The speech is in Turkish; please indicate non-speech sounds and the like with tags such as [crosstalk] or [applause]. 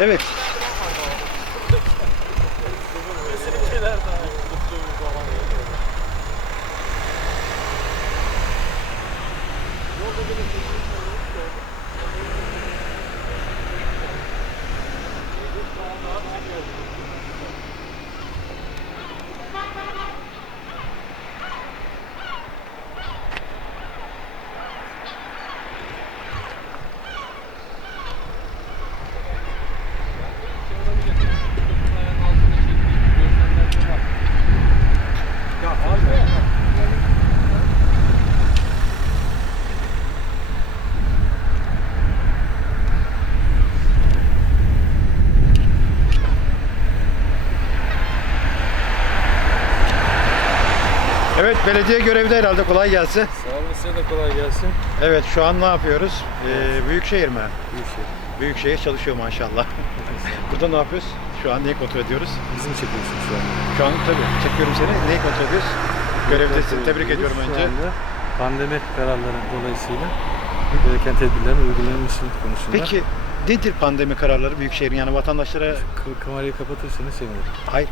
Evet. [laughs] Evet belediye görevde herhalde kolay gelsin. Sağ olun size de kolay gelsin. Evet şu an ne yapıyoruz? Ee, Büyükşehir mi? Büyükşehir. Büyükşehir çalışıyor maşallah. Burada ne yapıyoruz? Şu an neyi kontrol ediyoruz? Bizim çekiyorsun şu an. Şu an tabii çekiyorum seni. Neyi kontrol ediyoruz? Görevdesin. Tebrik ediyorum Şu önce. anda pandemi kararları dolayısıyla gereken tedbirlerin uygulanması konusunda. Peki nedir pandemi kararları Büyükşehir'in yani vatandaşlara K- kamerayı kapatırsanız sevinirim. hayır